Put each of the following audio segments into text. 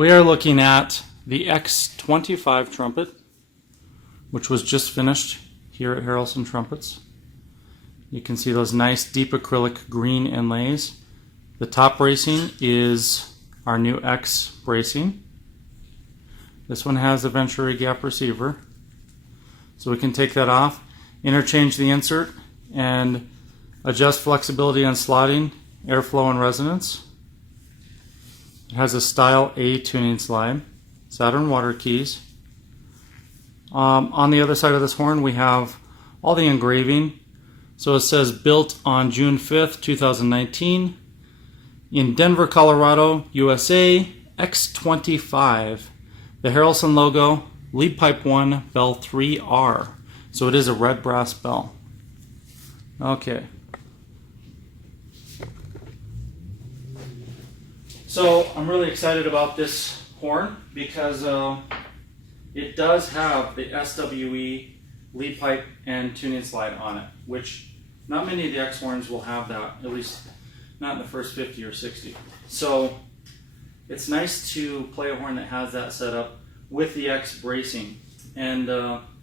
We are looking at the X25 trumpet, which was just finished here at Harrelson Trumpets. You can see those nice deep acrylic green inlays. The top bracing is our new X bracing. This one has a Venturi gap receiver, so we can take that off, interchange the insert, and adjust flexibility on slotting, airflow, and resonance. It has a Style A tuning slide, Saturn water keys. On the other side of this horn we have all the engraving. So it says built on June 5th, 2019 in Denver, Colorado, USA, X25. The Harrelson logo, Leadpipe 1, bell 3R. So it is a red brass bell. Okay. So I'm really excited about this horn because it does have the SWE lead pipe and tuning slide on it, which not many of the X horns will have that, at least not in the first 50 or 60. So it's nice to play a horn that has that set up with the X bracing. And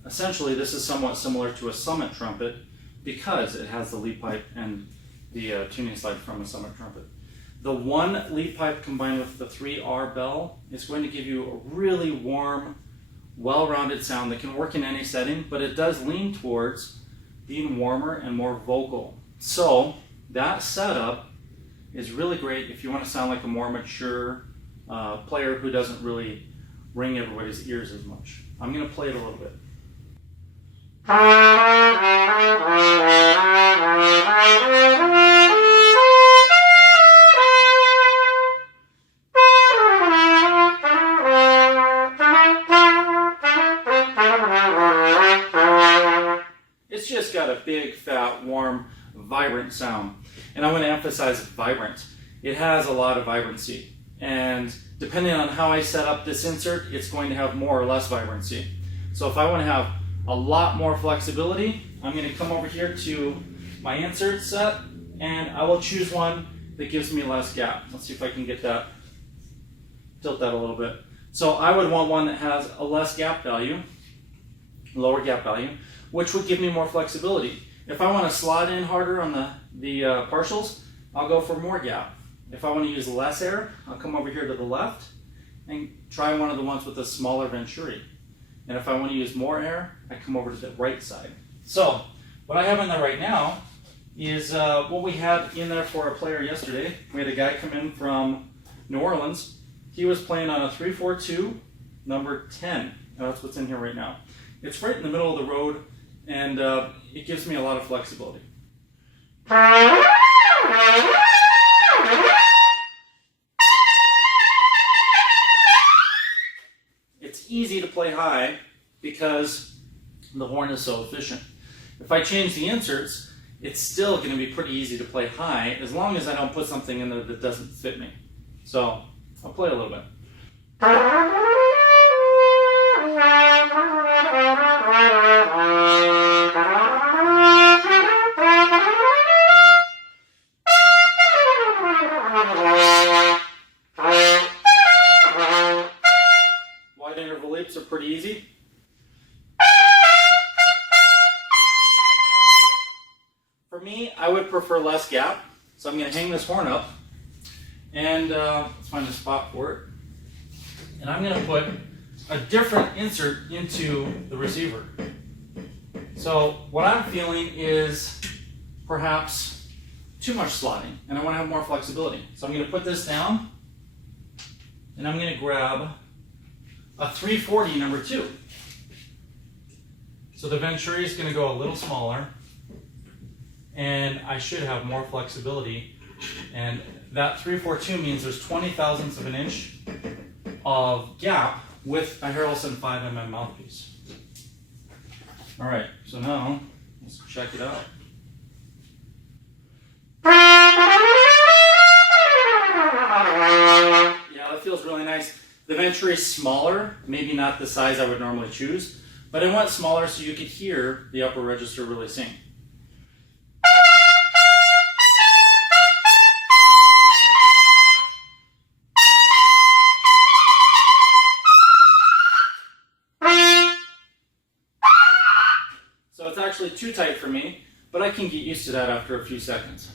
essentially this is somewhat similar to a Summit trumpet because it has the lead pipe and the tuning slide from a Summit trumpet. The one lead pipe combined with the 3R bell is going to give you a really warm, well-rounded sound that can work in any setting, but it does lean towards being warmer and more vocal. So that setup is really great if you want to sound like a more mature player who doesn't really ring everybody's ears as much. I'm going to play it a little bit. It's just got a big, fat, warm, vibrant sound. And I want to emphasize vibrant. It has a lot of vibrancy. And depending on how I set up this insert, it's going to have more or less vibrancy. So if I want to have a lot more flexibility, I'm going to come over here to my insert set and I will choose one that gives me less gap. Let's see if I can get that, tilt that a little bit. So I would want one that has a less gap value, lower gap value, which would give me more flexibility. If I want to slot in harder on the partials, I'll go for more gap. If I want to use less air, I'll come over here to the left and try one of the ones with a smaller Venturi. And if I want to use more air, I come over to the right side. So what I have in there right now is what we had in there for a player yesterday. We had a guy come in from New Orleans. He was playing on a 342 number 10. That's what's in here right now. It's right in the middle of the road, and it gives me a lot of flexibility. It's easy to play high because the horn is so efficient. If I change the inserts, it's still going to be pretty easy to play high as long as I don't put something in there that doesn't fit me. So I'll play a little bit. Wide interval leaps are pretty easy. For me, I would prefer less gap, so I'm going to hang this horn up and let's find a spot for it. And I'm going to put a different insert into the receiver. So what I'm feeling is perhaps too much slotting, and I want to have more flexibility. So I'm going to put this down, and I'm going to grab a 340 number 2. So the Venturi is going to go a little smaller, and I should have more flexibility. And that 342 means there's 20 thousandths of an inch of gap with a Harrelson 5mm mouthpiece. All right, so now let's check it out. Yeah, that feels really nice. The Venturi is smaller, maybe not the size I would normally choose, but I went smaller so you could hear the upper register really sing. So it's actually too tight for me, but I can get used to that after a few seconds.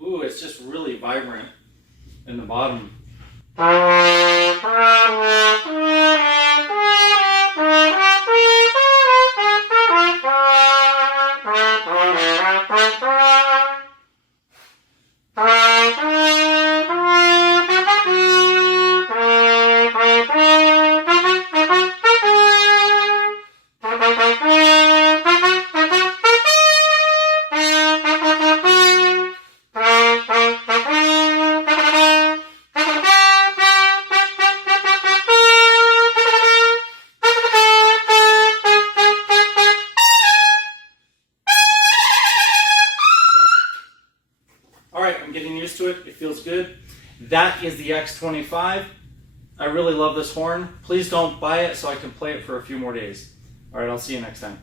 Ooh, it's just really vibrant in the bottom. Alright, I'm getting used to it. It feels good. That is the X25. I really love this horn. Please don't buy it so I can play it for a few more days. Alright, I'll see you next time.